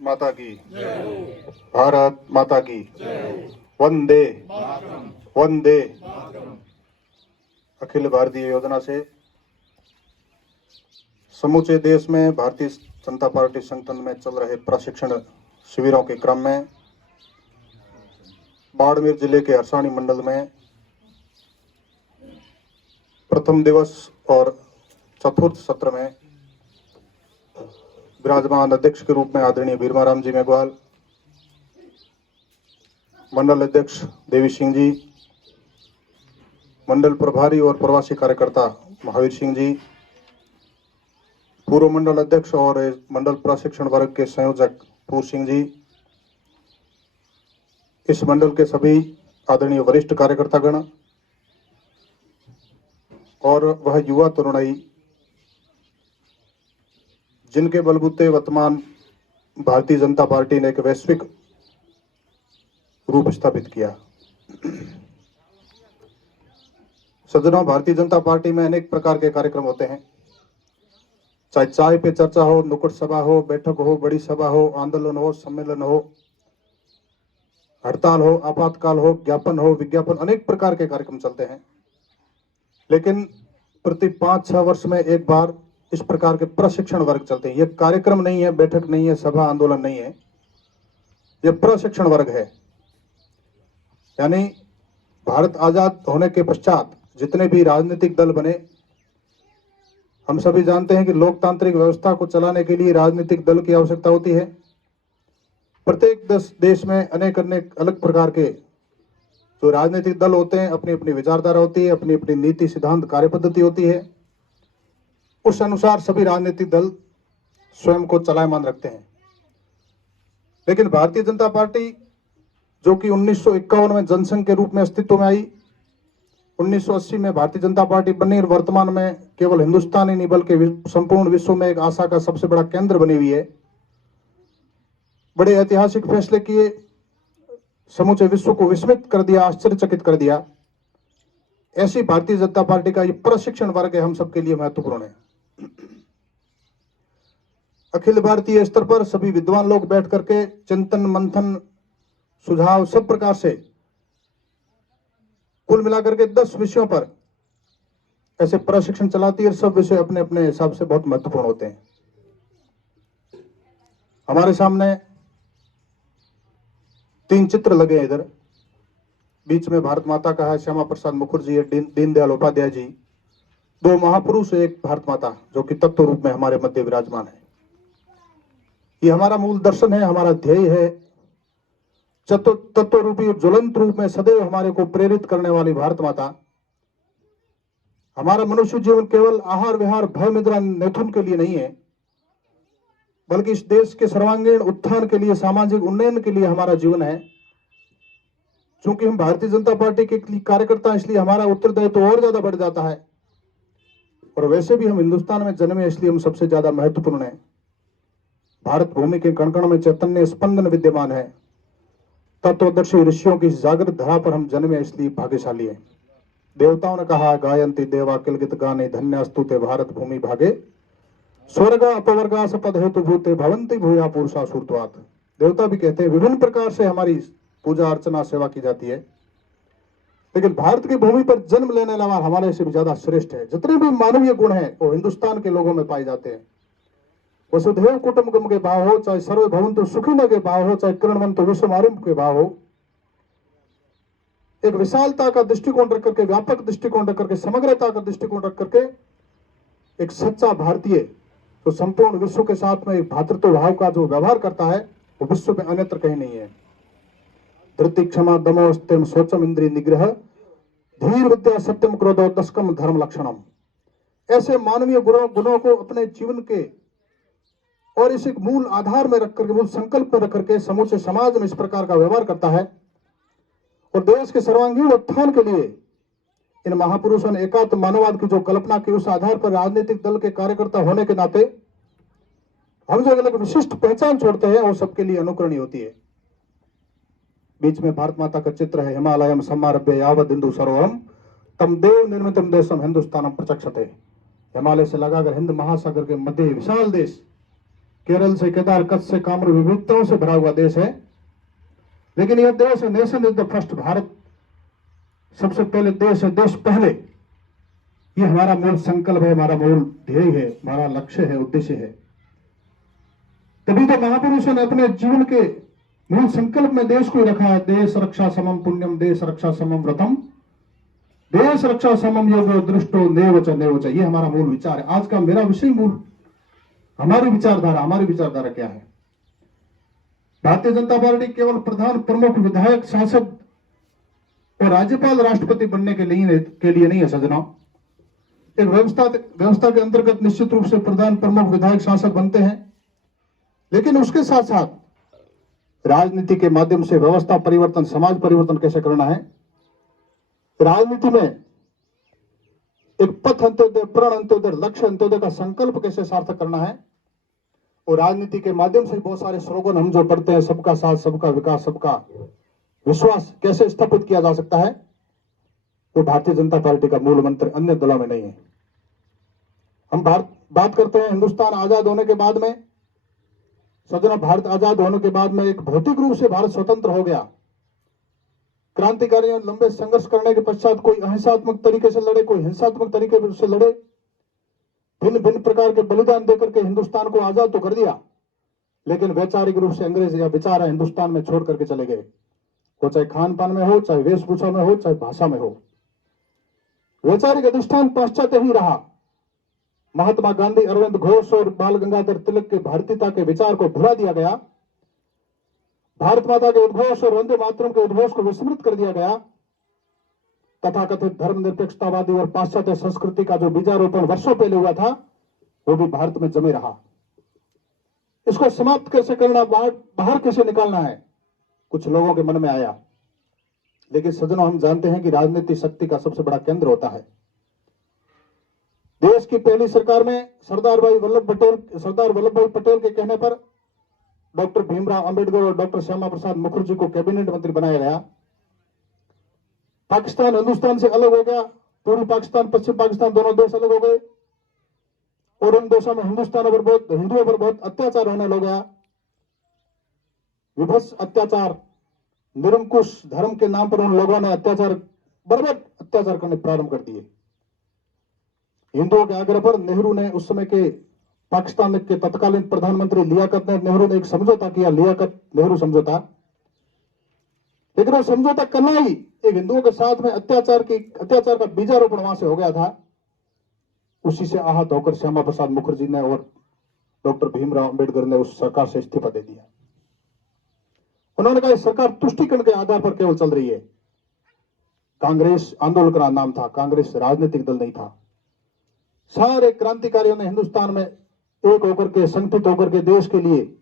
माता की, भारत माता की, वंदे वंदे। अखिल भारतीय योजना से समूचे देश में भारतीय जनता पार्टी संगठन में चल रहे प्रशिक्षण शिविरों के क्रम में बाड़मेर जिले के हरसाणी मंडल में प्रथम दिवस और चतुर्थ सत्र में विराजमान अध्यक्ष के रूप में आदरणीय भीरमाराम जी मेघवाल, मंडल अध्यक्ष देवी सिंह जी, मंडल प्रभारी और प्रवासी कार्यकर्ता महावीर सिंह जी, पूर्व मंडल अध्यक्ष और मंडल प्रशिक्षण वर्ग के संयोजक पूर सिंह जी, इस मंडल के सभी आदरणीय वरिष्ठ कार्यकर्तागण और वह युवा तरुणाई जिनके बलबूते वर्तमान भारतीय जनता पार्टी ने एक वैश्विक रूप स्थापित किया। सज्जनों, भारतीय जनता पार्टी में अनेक प्रकार के कार्यक्रम होते हैं, चाहे चाय पे चर्चा हो, नुक्कड़ सभा हो, बैठक हो, बड़ी सभा हो, आंदोलन हो, सम्मेलन हो, हड़ताल हो, आपातकाल हो, ज्ञापन हो, विज्ञापन, अनेक प्रकार के कार्यक्रम चलते हैं। लेकिन प्रति 5-6 वर्ष में एक बार इस प्रकार के प्रशिक्षण वर्ग चलते हैं। यह कार्यक्रम नहीं है, बैठक नहीं है, सभा आंदोलन नहीं है, यह प्रशिक्षण वर्ग है। यानी भारत आजाद होने के पश्चात जितने भी राजनीतिक दल बने, हम सभी जानते हैं कि लोकतांत्रिक व्यवस्था को चलाने के लिए राजनीतिक दल की आवश्यकता होती है। प्रत्येक देश में अनेक अलग प्रकार के जो राजनीतिक दल होते हैं, अपनी अपनी विचारधारा होती है, अपनी अपनी नीति सिद्धांत कार्य पद्धति होती है। उस अनुसार सभी राजनीतिक दल स्वयं को चलायमान रखते हैं। लेकिन भारतीय जनता पार्टी जो कि 1951 में जनसंघ के रूप में अस्तित्व में आई, 1980 में भारतीय जनता पार्टी बनी और वर्तमान में केवल हिंदुस्तान ही नहीं बल्कि संपूर्ण विश्व में एक आशा का सबसे बड़ा केंद्र बनी हुई है। बड़े ऐतिहासिक फैसले किए, समूचे विश्व को विस्मित कर दिया, आश्चर्यचकित कर दिया। ऐसी भारतीय जनता पार्टी का ये प्रशिक्षण वर्ग है, हम सबके लिए महत्वपूर्ण है। अखिल भारतीय स्तर पर सभी विद्वान लोग बैठ करके चिंतन मंथन सुझाव सब प्रकार से कुल मिलाकर के 10 विषयों पर ऐसे प्रशिक्षण चलाती है। सब विषय अपने अपने हिसाब से बहुत महत्वपूर्ण होते हैं। हमारे सामने 3 चित्र लगे हैं। इधर बीच में भारत माता का है, श्यामा प्रसाद मुखर्जी है, दीनदयाल उपाध्याय जी, 2 महापुरुष, एक भारत माता जो कि तत्व रूप में हमारे मध्य विराजमान है। ये हमारा मूल दर्शन है, हमारा ध्येय है। तत्व रूपी ज्वलंत रूप में सदैव हमारे को प्रेरित करने वाली भारत माता। हमारा मनुष्य जीवन केवल आहार विहार भय निद्रा नैथुन के लिए नहीं है, बल्कि इस देश के सर्वांगीण उत्थान के लिए, सामाजिक उन्नयन के लिए हमारा जीवन है। चूंकि हम भारतीय जनता पार्टी के कार्यकर्ता, इसलिए हमारा उत्तरदायित्व तो और ज्यादा बढ़ जाता है। और वैसे भी हम हिंदुस्तान में जन्मे, इसलिए हम सबसे ज्यादा महत्वपूर्ण है। भारत भूमि के कण कण में चैतन्य स्पंदन विद्यमान है। तत्वदर्शी ऋषियों की जागृत धरा पर हम जन्मे, इसलिए भाग्यशाली है। देवताओं ने कहा, गायंती देवा किलगित गाने धन्यास्तु ते भारत भूमि भागे, स्वर्ग अपवर्गा सपद हेतु भूते भवंती भूया पुरुषा सूर्तवात। देवता भी कहते हैं विभिन्न प्रकार से हमारी पूजा अर्चना सेवा की जाती है, लेकिन भारत की भूमि पर जन्म लेने वाला हमारे से भी ज्यादा श्रेष्ठ है। जितने भी मानवीय गुण हैं वो हिंदुस्तान के लोगों में पाए जाते हैं। वसुधैव कुटुंबकम के भाव हो, चाहे सर्वे भवन्तु सुखिनः के भाव हो, चाहे कृण्वन्तु विश्वमारिंभ के भाव हो, एक विशालता का दृष्टिकोण रख करके, व्यापक दृष्टिकोण रख करके, समग्रता का दृष्टिकोण रख करके एक सच्चा भारतीय जो संपूर्ण विश्व के साथ में एक भातृत्व भाव का जो व्यवहार करता है, वो विश्व में अन्यत्र कहीं नहीं है। धृति क्षमा दमो स्थिम शौचम इंद्रिय निग्रह धीर विद्या सत्यम क्रोधो दशकम धर्म लक्षणम। ऐसे मानवीय गुणों को अपने जीवन के और इस एक मूल आधार में रख करके, मूल संकल्प में रख करके समूचे समाज में इस प्रकार का व्यवहार करता है। और देश के सर्वांगीण उत्थान के लिए इन महापुरुषों ने एकात्म मानववाद की जो कल्पना की, उस आधार पर राजनीतिक दल के कार्यकर्ता होने के नाते हम जो अलग विशिष्ट पहचान छोड़ते हैं, वो सबके लिए अनुकरणीय होती है। बीच में भारत माता का चित्र है, हिमालयम समारभ्य यावद हिंदू सरोवरम तम देव निर्मितम देशम हिंदुस्तानम प्रचक्षते। हिमालय से लगाकर हिंद महासागर के मध्य विशाल देश केरल से केदार, कच्छ से कामर, विविधताओं से भरा हुआ देश है। लेकिन यह देश है, nation is the first, Bharat सबसे पहले देश है, देश पहले। ये हमारा मूल संकल्प है, हमारा मूल ध्येय है, हमारा लक्ष्य है, उद्देश्य है। तभी तो महापुरुषों ने अपने जीवन के मूल संकल्प में देश को रखा है, देश रक्षा समम पुण्यम, देश रक्षा समम व्रतम, देश रक्षा समम योगो दृष्टो नेव च नेव च। ये हमारा मूल विचार है। आज का मेरा विषय मूल हमारी विचारधारा क्या है? भारतीय जनता पार्टी केवल प्रधान, प्रमुख, विधायक, सांसद और राज्यपाल, राष्ट्रपति बनने के लिए नहीं है सजना। एक व्यवस्था के अंतर्गत निश्चित रूप से प्रधान, प्रमुख, विधायक, सांसद बनते हैं, लेकिन उसके साथ साथ राजनीति के माध्यम से व्यवस्था परिवर्तन, समाज परिवर्तन कैसे करना है, राजनीति में एक पथ अंत्योदय, प्रण अंत्योदय, लक्ष्य अंत्योदय का संकल्प कैसे सार्थक करना है, और राजनीति के माध्यम से बहुत सारे स्लोगन हम जो पढ़ते हैं, सबका साथ, सबका विकास, सबका विश्वास, कैसे स्थापित किया जा सकता है, वो भारतीय जनता पार्टी का मूल मंत्र अन्य दलों में नहीं है। हम बात करते हैं हिंदुस्तान आजाद होने के बाद में, सजना, भारत आजाद होने के बाद में एक भौतिक रूप से भारत स्वतंत्र हो गया। क्रांतिकारियों लंबे संघर्ष करने के पश्चात कोई अहिंसात्मक तरीके से लड़े, कोई हिंसात्मक तरीके से लड़े, भिन्न भिन्न प्रकार के बलिदान देकर के हिंदुस्तान को आजाद तो कर दिया, लेकिन वैचारिक रूप से अंग्रेज या विचार हिंदुस्तान में छोड़ करके चले गए। वो चाहे खान पान में हो, चाहे वेशभूषा में हो, चाहे भाषा में हो, वैचारिक अधिष्ठान पाश्चात्य ही रहा। महात्मा गांधी, अरविंद घोष और बाल गंगाधर तिलक के भारतीयता के विचार को भुला दिया गया। भारत माता के उद्घोष और वंदे मातरम के उद्घोष को विस्मृत कर दिया गया। तथाकथित धर्मनिरपेक्षतावादी और पाश्चात्य संस्कृति का जो बीजारोपण वर्षों पहले हुआ था, वो भी भारत में जमे रहा। इसको समाप्त कैसे करना, बाहर कैसे निकालना है, कुछ लोगों के मन में आया। लेकिन सज्जनों, हम जानते हैं कि राजनीति शक्ति का सबसे बड़ा केंद्र होता है। देश की पहली सरकार में सरदार वल्लभ भाई पटेल के कहने पर डॉक्टर भीमराव अंबेडकर और डॉक्टर श्यामा प्रसाद मुखर्जी को कैबिनेट मंत्री बनाया गया। पाकिस्तान हिंदुस्तान से अलग हो गया, पूर्वी पाकिस्तान, पश्चिम पाकिस्तान, दोनों देश अलग हो गए, और उन देशों में हिंदुओं पर बहुत अत्याचार होने लग गया। विभत्स अत्याचार, निरंकुश धर्म के नाम पर उन लोगों ने बर्बर अत्याचार करने प्रारंभ कर दिए। हिंदुओं के आग्रह पर नेहरू ने, उस समय के पाकिस्तान के तत्कालीन प्रधानमंत्री लियाकत नेहरू ने एक समझौता किया, लियाकत नेहरू समझौता। लेकिन वो समझौता करना ही एक हिंदुओं के साथ में अत्याचार का बीजारोपण वहां से हो गया था। उसी से आहत होकर श्यामा प्रसाद मुखर्जी ने और डॉक्टर भीमराव अंबेडकर ने उस सरकार से इस्तीफा दे दिया। उन्होंने कहा, सरकार तुष्टिकरण के आधार पर केवल चल रही है। कांग्रेस आंदोलन का नाम था, कांग्रेस राजनीतिक दल नहीं था। सारे क्रांतिकारियों ने हिंदुस्तान में एक होकर के, संगठित होकर के देश के लिए,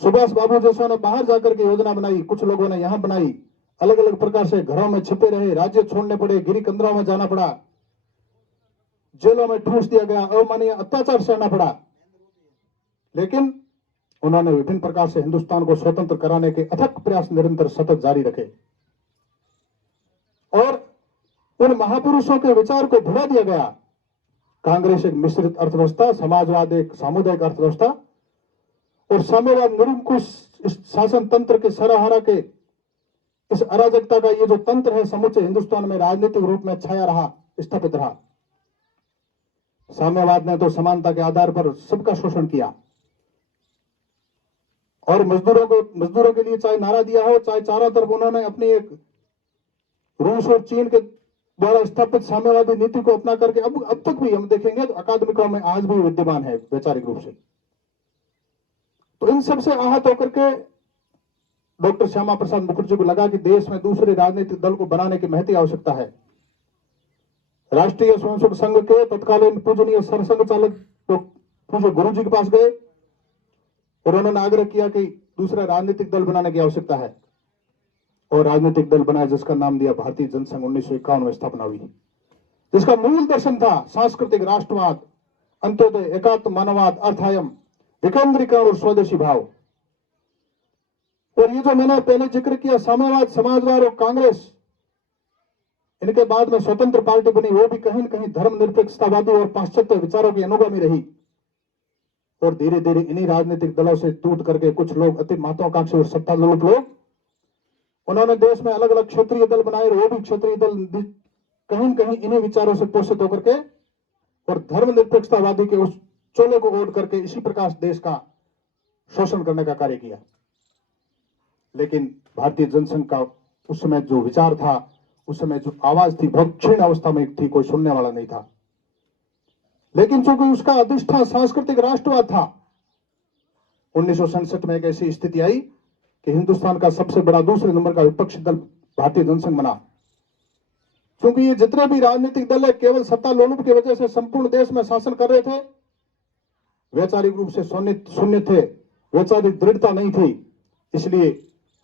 सुभाष बाबू जैसों ने बाहर जाकर के योजना बनाई, कुछ लोगों ने यहां बनाई, अलग अलग प्रकार से घरों में छिपे रहे, राज्य छोड़ने पड़े, गिरी कंदराओं में जाना पड़ा, जेलों में ठूस दिया गया, अमानवीय अत्याचार सहना पड़ा। लेकिन उन्होंने विभिन्न प्रकार से हिंदुस्तान को स्वतंत्र कराने के अथक प्रयास निरंतर सतत जारी रखे, और उन महापुरुषों के विचार को भुला दिया गया। कांग्रेस एक मिश्रित अर्थव्यवस्था, समाजवाद एक सामुदायिक अर्थव्यवस्था, और साम्यवाद निरंकुश शासन तंत्र के सरहारा के इस अराजकता का ये जो तंत्र है, समूचे हिंदुस्तान में राजनीतिक रूप में छाया रहा, स्थापित रहा। साम्यवाद ने तो समानता के आधार पर सबका शोषण किया, और मजदूरों के लिए चाहे नारा दिया हो, चाहे चारों तरफ उन्होंने अपनी एक रूस और चीन के द्वारा स्थापित साम्यवादी नीति को अपना करके अब तक भी हम देखेंगे तो अकादमिकों में आज भी विद्यमान है वैचारिक रूप से। तो इन सबसे आहत होकर के डॉक्टर श्यामा प्रसाद मुखर्जी को लगा कि देश में दूसरे राजनीतिक दल को बनाने की महती आवश्यकता है। राष्ट्रीय स्वयंसेवक संघ के तत्कालीन पूजनीय सरसंघ चालक तो पूज्य गुरु जी के पास गए, और उन्होंने आग्रह किया कि दूसरा राजनीतिक दल बनाने की आवश्यकता है, और राजनीतिक दल बनाया, जिसका नाम दिया भारतीय जनसंघ। 1951 में स्थापना हुई, जिसका मूल दर्शन था सांस्कृतिक राष्ट्रवाद, अंत्योदय, एकात्म मानववाद, अर्थायम, विकेंद्रीकरण और स्वदेशी भाव। और ये जो मैंने पहले जिक्र किया, साम्यवाद, समाजवाद और कांग्रेस, इनके बाद में स्वतंत्र पार्टी बनी, वो भी कहीं न कहीं धर्मनिरपेक्षतावादी और पाश्चात्य विचारों की अनुगामी रही। और धीरे धीरे इन्हीं राजनीतिक दलों से टूट करके कुछ लोग अति महत्वाकांक्षी और सत्ता लोलुप लोग, उन्होंने देश में अलग अलग क्षेत्रीय दल बनाए, और वो भी क्षेत्रीय दल कहीं कहीं इन्हीं विचारों से पोषित होकर के और धर्मनिरपेक्षतावादी के उस चोले को ओढ़ करके इसी प्रकार देश का शोषण करने का कार्य किया। लेकिन भारतीय जनसंघ का उस समय जो विचार था, उस समय जो आवाज थी, बहुत क्षीण अवस्था में थी, कोई सुनने वाला नहीं था। लेकिन चूंकि उसका अधिष्ठान सांस्कृतिक राष्ट्रवाद था, 1967 में एक ऐसी स्थिति आई कि हिंदुस्तान का सबसे बड़ा दूसरे नंबर का विपक्षी दल भारतीय जनसंघ बना। क्योंकि ये जितने भी राजनीतिक दल है, केवल सत्ता लोलुप की वजह से संपूर्ण देश में शासन कर रहे थे, वैचारिक रूप से शून्य थे, वैचारिक दृढ़ता नहीं थी। इसलिए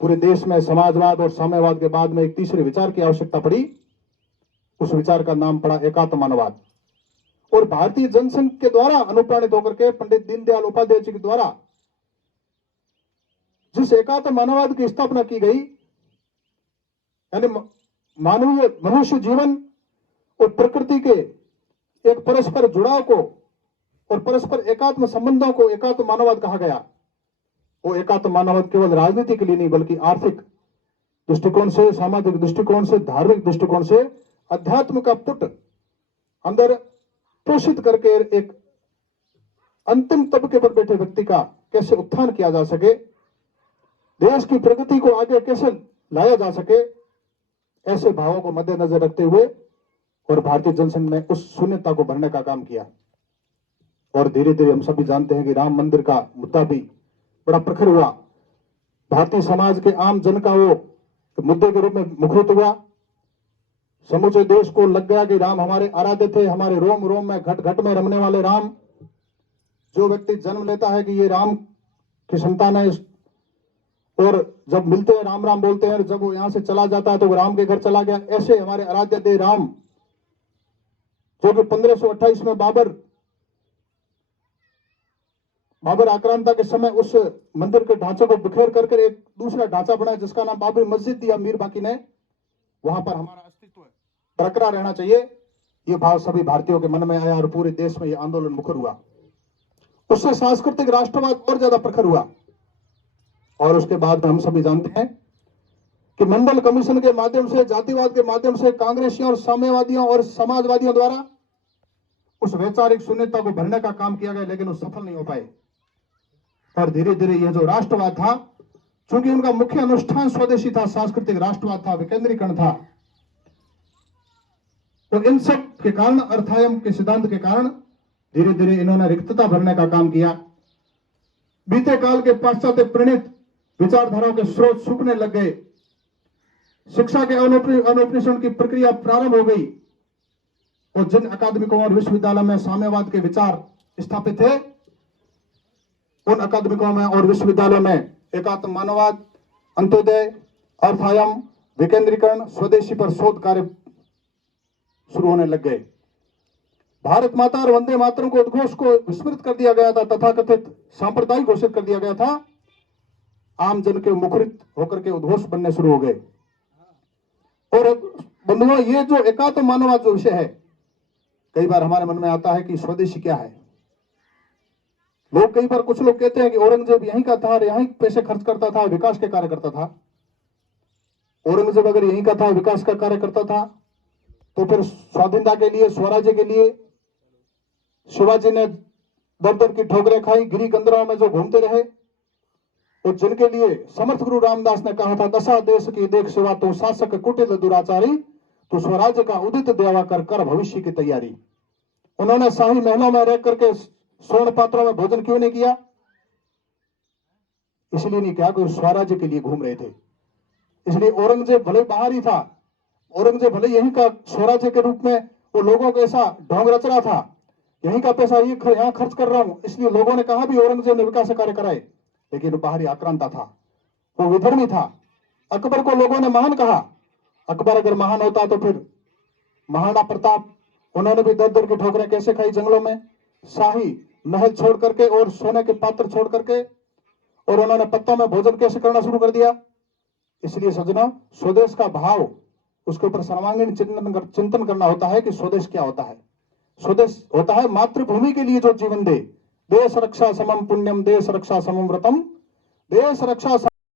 पूरे देश में समाजवाद और साम्यवाद के बाद में एक तीसरे विचार की आवश्यकता पड़ी। उस विचार का नाम पड़ा एकात्म मानववाद। और भारतीय जनसंघ के द्वारा अनुप्राणित होकर के पंडित दीनदयाल उपाध्याय जी के द्वारा जिस एकात्म मानववाद की स्थापना की गई, यानी मानवीय मनुष्य जीवन और प्रकृति के एक परस्पर जुड़ाव को और परस्पर एकात्म संबंधों को एकात्म मानववाद कहा गया। वो एकात्म मानववाद केवल राजनीति के लिए नहीं, बल्कि आर्थिक दृष्टिकोण से, सामाजिक दृष्टिकोण से, धार्मिक दृष्टिकोण से अध्यात्म का पुट अंदर पोषित करके एक अंतिम तबके पर बैठे व्यक्ति का कैसे उत्थान किया जा सके, देश की प्रगति को आगे कैसे लाया जा सके, ऐसे भावों को मद्देनजर रखते हुए और भारतीय जनसंघ ने उस शून्यता को भरने का काम किया। और धीरे धीरे हम सभी जानते हैं कि राम मंदिर का मुद्दा भी बड़ा प्रखर हुआ। भारतीय समाज के आम जन का वो मुद्दे के रूप में मुखरित हुआ। समूचे देश को लग गया कि राम हमारे आराध्य थे, हमारे रोम रोम में घट घट में रमने वाले राम। जो व्यक्ति जन्म लेता है कि ये राम की संतान है, और जब मिलते हैं राम राम बोलते हैं, जब वो यहां से चला जाता है तो वो राम के घर चला गया। ऐसे हमारे आराध्य देव राम, जो कि 1528 में बाबर आक्रांता के समय उस मंदिर के ढांचे को बिखेर करके एक दूसरा ढांचा बना जिसका नाम बाबरी मस्जिद दिया मीर बाकी ने। वहां पर हमारा अस्तित्व बरकरार रहना चाहिए, ये भाव सभी भारतीयों के मन में आया और पूरे देश में ये आंदोलन मुखर हुआ। उससे सांस्कृतिक राष्ट्रवाद और ज्यादा प्रखर हुआ। और उसके बाद हम सभी जानते हैं कि मंडल कमीशन के माध्यम से, जातिवाद के माध्यम से कांग्रेसियों और साम्यवादियों और समाजवादियों द्वारा उस वैचारिक शून्यता को भरने का काम किया गया, लेकिन वो सफल नहीं हो पाए। और धीरे धीरे यह जो राष्ट्रवाद था, चूंकि उनका मुख्य अनुष्ठान स्वदेशी था, सांस्कृतिक राष्ट्रवाद था, विकेंद्रीकरण था, तो इन सब के कारण, अर्थायम के सिद्धांत के कारण धीरे धीरे इन्होंने रिक्तता भरने का काम किया। बीते काल के पाश्चात्य प्रणीत विचारधाराओं के स्रोत सूखने लग गए। शिक्षा के अनुपनिषद की प्रक्रिया प्रारंभ हो गई और जिन अकादमिकों और विश्वविद्यालयों में साम्यवाद के विचार स्थापित थे, उन अकादमिकों में और विश्वविद्यालयों में एकात्म मानववाद, अंत्योदय, अर्थायम, विकेंद्रीकरण, स्वदेशी पर शोध कार्य शुरू होने लग गए। भारत माता और वंदे मातरम को उद्घोष को विस्मृत कर दिया गया था, तथाकथित सांप्रदायिक घोषित कर दिया गया था। आम जन के मुखरित होकर के उद्घोष बनने शुरू हो गए। और बंधुओं, ये जो एकात्म मानववाद जो विषय है, कई बार हमारे मन में आता है कि स्वदेशी क्या है। लोग कई बार, कुछ लोग कहते हैं कि औरंगजेब यहीं का था, यहीं पैसे खर्च करता था, विकास के कार्य करता था। औरंगजेब अगर यहीं का था, विकास का कार्य करता था, तो फिर स्वाधीनता के लिए, स्वराज्य के लिए शिवाजी ने दर दर की ठोकरें खाई, गिरी कंदराओं में जो घूमते रहे, और जिनके लिए समर्थ गुरु रामदास ने कहा था, दशा देश की देख सेवा तो शासक कुटिल दुराचारी, तो स्वराज्य का उदित देवा कर भविष्य की तैयारी। उन्होंने शाही महलों में रह करके स्वर्ण पात्रों में भोजन क्यों नहीं किया? इसलिए नहीं किया कि स्वराज्य के लिए घूम रहे थे। इसलिए औरंगजेब भले बाहर ही था, औरंगजेब भले यहीं का स्वराज्य के रूप में वो लोगों को ऐसा ढोंग रच रहा था, यहीं का पैसा यहाँ खर्च कर रहा हूं, इसलिए लोगों ने कहा भी औरंगजेब ने विकास कार्य कराए, लेकिन वो बाहरी आक्रांता था, वो विधर्मी था। अकबर को लोगों ने महान कहा। अकबर अगर महान होता तो फिर महाराणा प्रताप, उन्होंने भी दर दर की ठोकरें कैसे खाई जंगलों में, शाही महल छोड़ करके और सोने के पात्र छोड़ करके, और उन्होंने पत्तों में भोजन कैसे करना शुरू कर दिया। इसलिए सज्जनों, स्वदेश का भाव, उसके ऊपर सर्वांगीण चिंतन करना होता है कि स्वदेश क्या होता है। स्वदेश होता है मातृभूमि के लिए जो जीवन दे, देश रक्षा समम पुण्यम, देश रक्षा समम व्रतम, देश रक्षा